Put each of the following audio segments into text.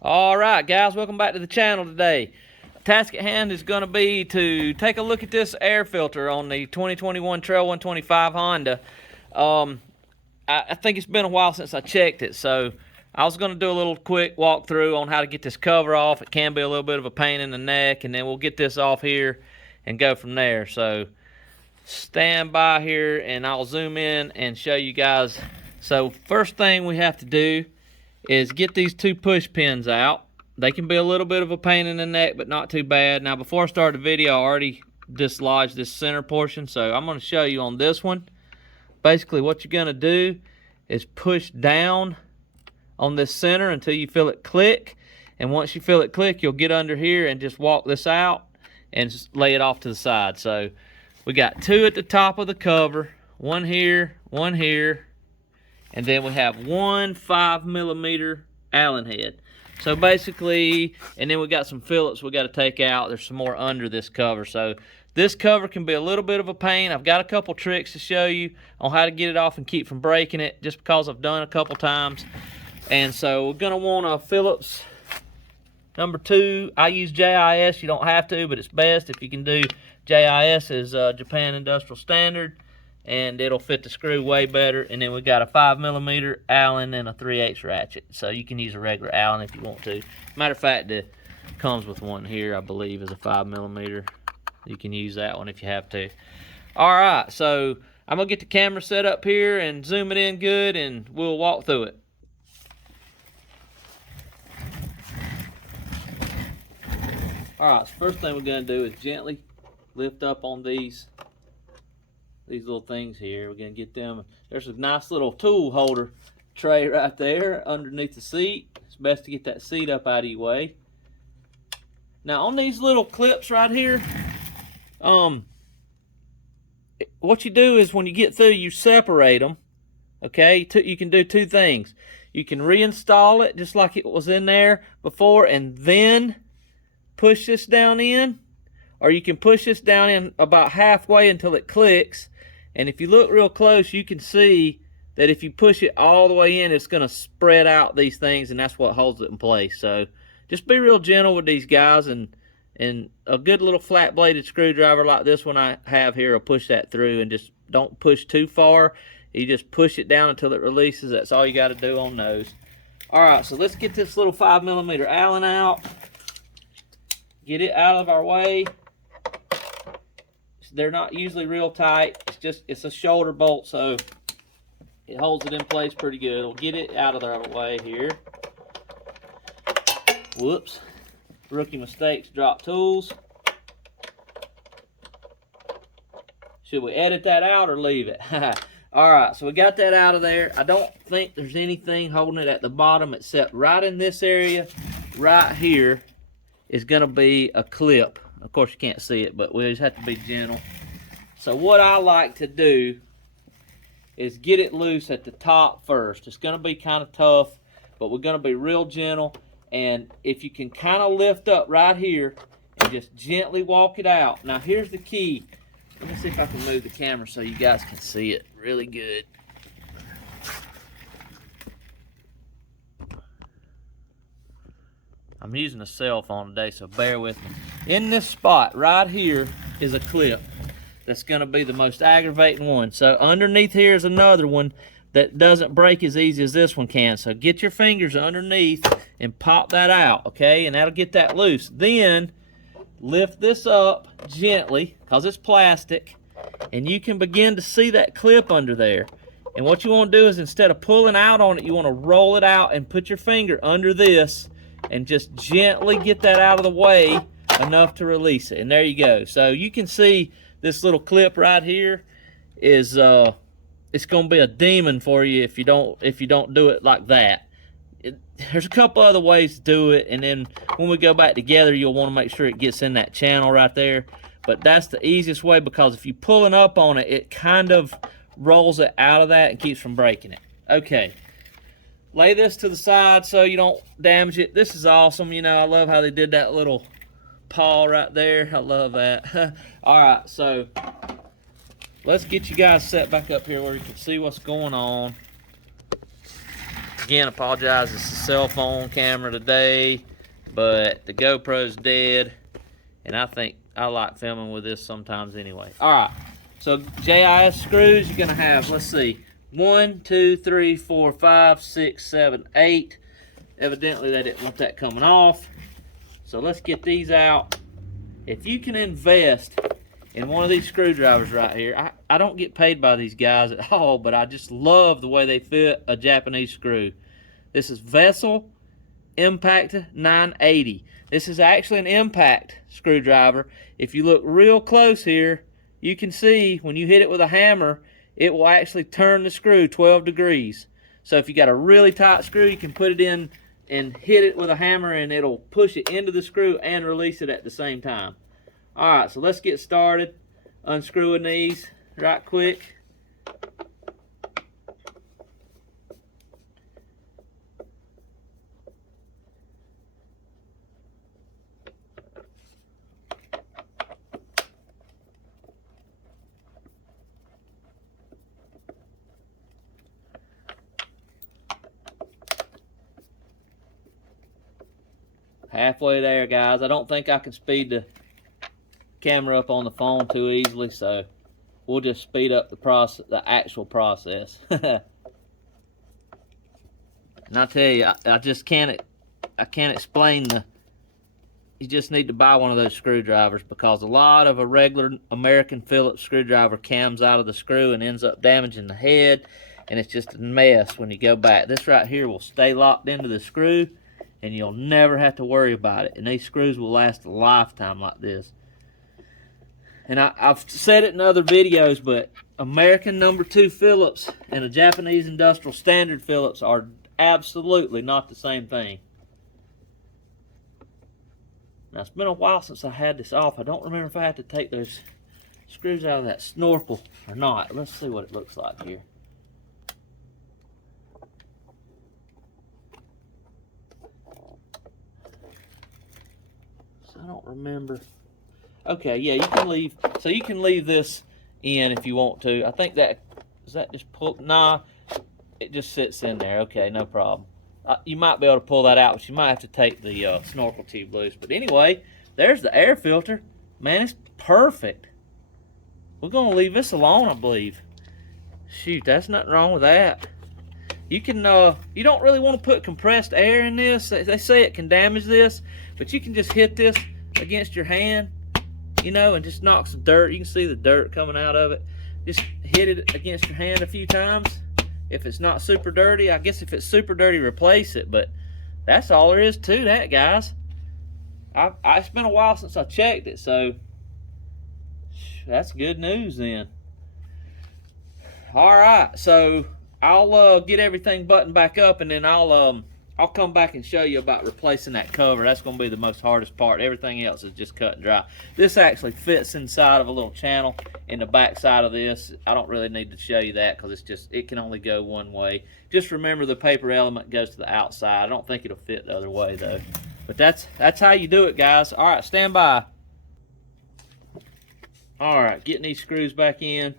Alright guys, welcome back to the channel today. Task at hand is going to be to take a look at this air filter on the 2021 Trail 125 Honda. I think it's been a while since I checked it, so I was going to do a little quick walkthrough on how to get this cover off. It can be a little bit of a pain in the neck, and then we'll get this off here and go from there. So stand by here and I'll zoom in and show you guys. So first thing we have to do is get these two push pins out. They can be a little bit of a pain in the neck, but not too bad. Now before I start the video, I already dislodged this center portion, so I'm going to show you on this one. Basically what you're going to do is push down on this center until you feel it click, and once you feel it click, you'll get under here and just walk this out and just lay it off to the side. So we got two at the top of the cover, one here, and then we have one 5mm Allen head. So basically, and then we got some Phillips we got to take out. There's some more under this cover. So this cover can be a little bit of a pain. I've got a couple tricks to show you on how to get it off and keep from breaking it, just because I've done it a couple times. And so we're going to want a Phillips number 2. I use JIS. You don't have to, but it's best if you can do JIS as Japan Industrial Standard, and it'll fit the screw way better. And then we got a 5mm Allen and a 3/8 ratchet. So you can use a regular Allen if you want to. Matter of fact, it comes with one here, I believe, is a 5mm. You can use that one if you have to. All right, so I'm gonna get the camera set up here and zoom it in good, and we'll walk through it. All right, so first thing we're gonna do is gently lift up on these little things here. We're gonna get them. There's a nice little tool holder tray right there underneath the seat. It's best to get that seat up out of your way. Now on these little clips right here, what you do is when you get through, you separate them. Okay, you can do two things. You can reinstall it just like it was in there before, and then push this down in, or you can push this down in about halfway until it clicks. And if you look real close, you can see that if you push it all the way in, it's going to spread out these things, and that's what holds it in place. So just be real gentle with these guys, and a good little flat bladed screwdriver like this one I have here will push that through, and just don't push too far. You just push it down until it releases. That's all you got to do on those. All right, so let's get this little 5mm Allen out. Get it out of our way. They're not usually real tight. It's a shoulder bolt, so it holds it in place pretty good. We'll get it out of our way here. Whoops. Rookie mistakes, drop tools. Should we edit that out or leave it? Alright, so we got that out of there. I don't think there's anything holding it at the bottom except right in this area right here is going to be a clip. Of course, you can't see it, but we just have to be gentle. So what I like to do is get it loose at the top first. It's going to be kind of tough, but we're going to be real gentle. And if you can kind of lift up right here and just gently walk it out. Now, here's the key. Let me see if I can move the camera so you guys can see it really good. I'm using a cell phone today, so bear with me. In this spot right here is a clip that's going to be the most aggravating one. So underneath here is another one that doesn't break as easy as this one can. So get your fingers underneath and pop that out, okay? And that'll get that loose. Then lift this up gently, because it's plastic, and you can begin to see that clip under there. And what you want to do is, instead of pulling out on it, you want to roll it out and put your finger under this and just gently get that out of the way enough to release it. And there you go. So you can see this little clip right here is it's going to be a demon for you if you don't do it like that. There's a couple other ways to do it, and then when we go back together, you'll want to make sure it gets in that channel right there. But that's the easiest way, because if you're pulling up on it, it kind of rolls it out of that and keeps from breaking it. Okay. Lay this to the side so you don't damage it. This is awesome. You know, I love how they did that little paw right there. I love that. All right, so let's get you guys set back up here where you can see what's going on. Again, apologize, it's a cell phone camera today, but the GoPro's dead, and I think I like filming with this sometimes anyway. All right, so JIS screws, you're gonna have, let's see, 1, 2, 3, 4, 5, 6, 7, 8. Evidently, they didn't want that coming off. So let's get these out. If you can invest in one of these screwdrivers right here, I don't get paid by these guys at all, but I just love the way they fit a Japanese screw. This is Vessel Impact 980. This is actually an impact screwdriver. If you look real close here, you can see when you hit it with a hammer, it will actually turn the screw 12 degrees. So if you got a really tight screw, you can put it in and hit it with a hammer and it'll push it into the screw and release it at the same time. All right, so let's get started unscrewing these right quick. Halfway there, guys. I don't think I can speed the camera up on the phone too easily, so we'll just speed up the actual process. And I tell you, I just can't explain you just need to buy one of those screwdrivers, because a lot of a regular American Phillips screwdriver cams out of the screw and ends up damaging the head, and it's just a mess when you go back. This right here will stay locked into the screw, and you'll never have to worry about it. And these screws will last a lifetime like this. And I've said it in other videos, but American No. 2 Phillips and a Japanese industrial standard Phillips are absolutely not the same thing. Now, it's been a while since I had this off. I don't remember if I had to take those screws out of that snorkel or not. Let's see what it looks like here. I don't remember. Okay, yeah, you can leave. So you can leave this in if you want to. I think that, is that just pull? Nah, it just sits in there. Okay, no problem. You might be able to pull that out, but you might have to take the snorkel tube loose. But anyway, there's the air filter. Man, it's perfect. We're gonna leave this alone, I believe. Shoot, that's nothing wrong with that. You can, you don't really want to put compressed air in this. They say it can damage this, but you can just hit this against your hand, you know, and just knock some dirt. You can see the dirt coming out of it. Just hit it against your hand a few times. If it's not super dirty, I guess if it's super dirty, replace it. But that's all there is to that, guys. It's been a while since I checked it, so that's good news then. All right, so I'll get everything buttoned back up, and then I'll come back and show you about replacing that cover. That's going to be the most hardest part. Everything else is just cut and dry. This actually fits inside of a little channel in the back side of this. I don't really need to show you that because it can only go one way. Just remember the paper element goes to the outside. I don't think it'll fit the other way though. But that's how you do it, guys. All right, stand by. All right, getting these screws back in.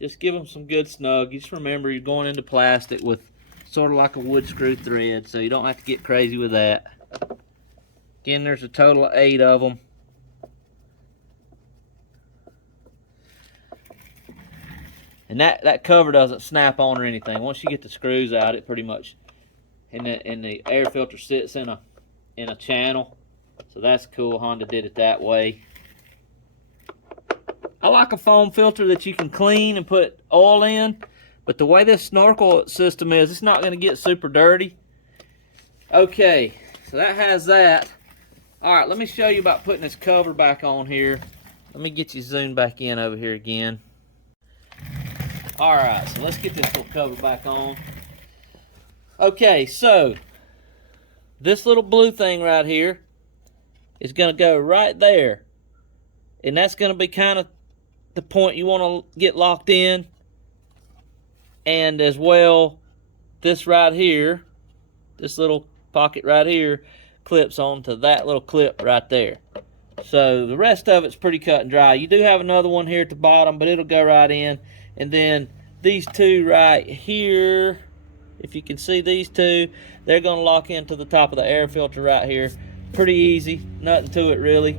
Just give them some good snug. Just remember, you're going into plastic with sort of like a wood screw thread, so you don't have to get crazy with that. Again, there's a total of 8 of them. And that cover doesn't snap on or anything. Once you get the screws out, it pretty much, and the air filter sits in a channel, so that's cool. Honda did it that way. I like a foam filter that you can clean and put oil in, but the way this snorkel system is, it's not going to get super dirty. Okay, so that has that. All right, let me show you about putting this cover back on here. Let me get you zoomed back in over here again. All right, so let's get this little cover back on. Okay, so this little blue thing right here is going to go right there, and that's going to be kind of the point you want to get locked in. And as well, this right here, this little pocket right here, clips onto that little clip right there. So the rest of it's pretty cut and dry. You do have another one here at the bottom, but it'll go right in. And then these two right here, if you can see these two, they're going to lock into the top of the air filter right here. Pretty easy, nothing to it really.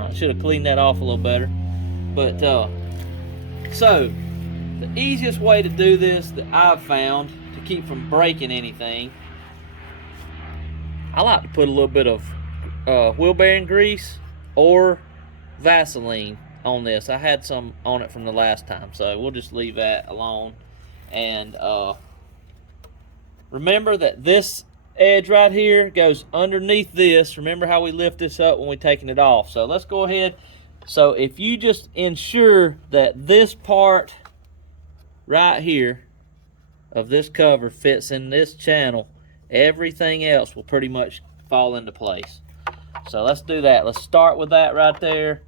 I should have cleaned that off a little better. But so the easiest way to do this that I've found to keep from breaking anything, I like to put a little bit of wheel bearing grease or Vaseline on this. I had some on it from the last time, so we'll just leave that alone. And remember that this edge right here goes underneath this. Remember how we lift this up when we're taking it off. So let's go ahead. So if you just ensure that this part right here of this cover fits in this channel, everything else will pretty much fall into place. So let's do that. Let's start with that right there.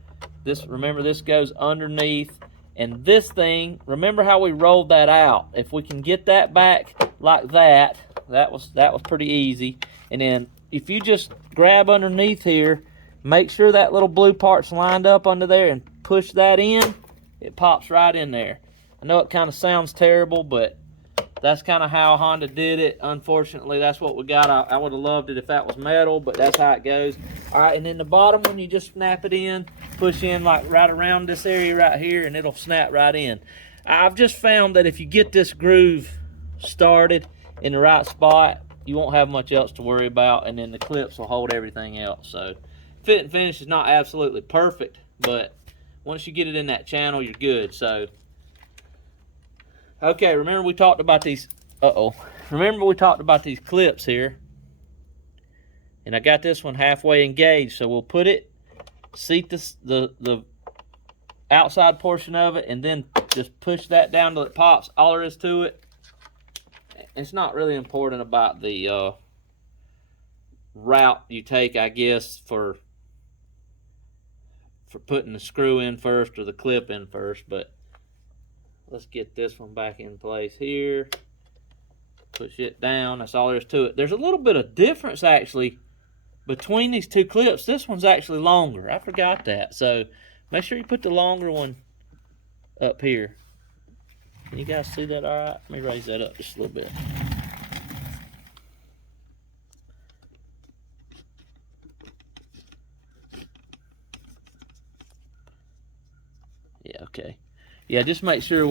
Remember, this goes underneath. And this thing, remember how we rolled that out. If we can get that back like that, that was pretty easy. And then if you just grab underneath here, make sure that little blue part's lined up under there and push that in, it pops right in there. I know it kind of sounds terrible, but that's kind of how Honda did it. Unfortunately, that's what we got. I would have loved it if that was metal, but that's how it goes. All right, and then the bottom one, you just snap it in, push in like right around this area right here, and it'll snap right in. I've just found that if you get this groove started in the right spot, you won't have much else to worry about, and then the clips will hold everything else. So fit and finish is not absolutely perfect, but once you get it in that channel, you're good. So okay, remember we talked about these, remember we talked about these clips here. And I got this one halfway engaged, so we'll put it, seat the outside portion of it, and then just push that down till it pops. All there is to it. It's not really important about the route you take, I guess, for putting the screw in first or the clip in first, but let's get this one back in place here. Push it down. That's all there is to it. There's a little bit of difference actually between these two clips. This one's actually longer. I forgot that. So make sure you put the longer one up here. Can you guys see that all right? Let me raise that up just a little bit. Yeah, okay. Yeah, just make sure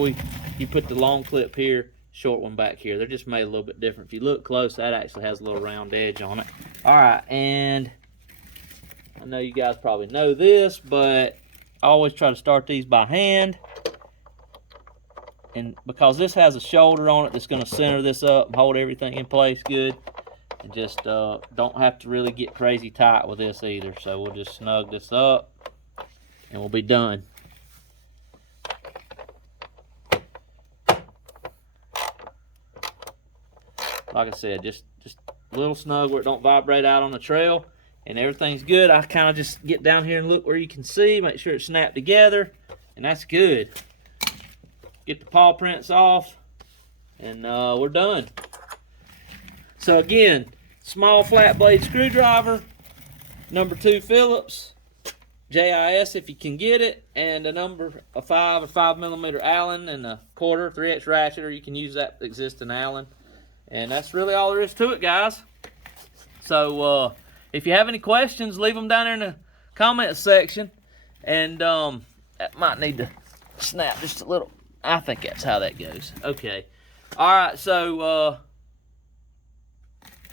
you put the long clip here, short one back here. They're just made a little bit different. If you look close, that actually has a little round edge on it. All right, and I know you guys probably know this, but I always try to start these by hand. And because this has a shoulder on it that's going to center this up and hold everything in place good. And just don't have to really get crazy tight with this either. So we'll just snug this up and we'll be done. Like I said, just a little snug where it don't vibrate out on the trail, and everything's good. I kind of just get down here and look where you can see, make sure it's snapped together, and that's good. Get the paw prints off, and we're done. So again, small flat blade screwdriver, number 2 Phillips, JIS if you can get it, and a 5 millimeter Allen, and a 1/4 3/8 ratchet, or you can use that existing Allen. And that's really all there is to it, guys. So if you have any questions, leave them down there in the comment section. And that might need to snap just a little. I think that's how that goes. Okay. All right, so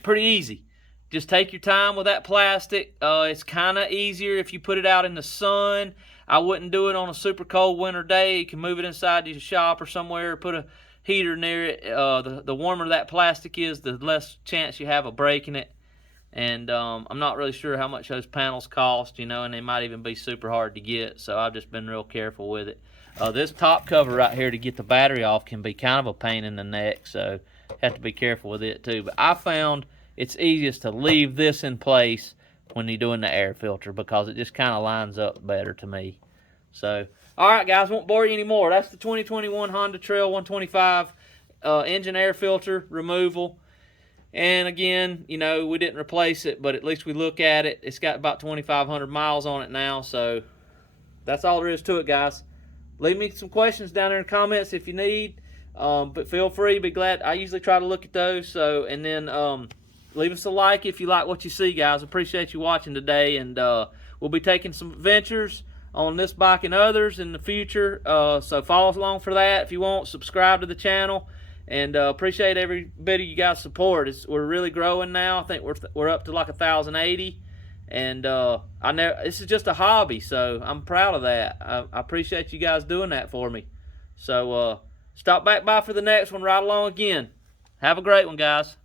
pretty easy. Just take your time with that plastic. It's kind of easier if you put it out in the sun. I wouldn't do it on a super cold winter day. You can move it inside your shop or somewhere, or put a heater near it. The warmer that plastic is, the less chance you have of breaking it. And I'm not really sure how much those panels cost, you know, and they might even be super hard to get, so I've just been real careful with it. This top cover right here to get the battery off can be kind of a pain in the neck, so have to be careful with it too. But I found it's easiest to leave this in place when you're doing the air filter, because it just kind of lines up better to me. So alright guys, won't bore you anymore. That's the 2021 Honda Trail 125 engine air filter removal. And again, you know, we didn't replace it, but at least we look at it. It's got about 2,500 miles on it now, so that's all there is to it, guys. Leave me some questions down there in the comments if you need, but feel free. Be glad. I usually try to look at those. So, and then leave us a like if you like what you see, guys. Appreciate you watching today, and we'll be taking some adventures on this bike and others in the future. So follow along for that if you want. Subscribe to the channel. And appreciate every bit of you guys' support. We're really growing now. I think we're up to like 1,080, and this is just a hobby, so I'm proud of that. I appreciate you guys doing that for me. So stop back by for the next one. Ride along again. Have a great one, guys.